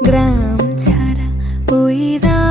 গ্রাম ছাড়া ওই রাম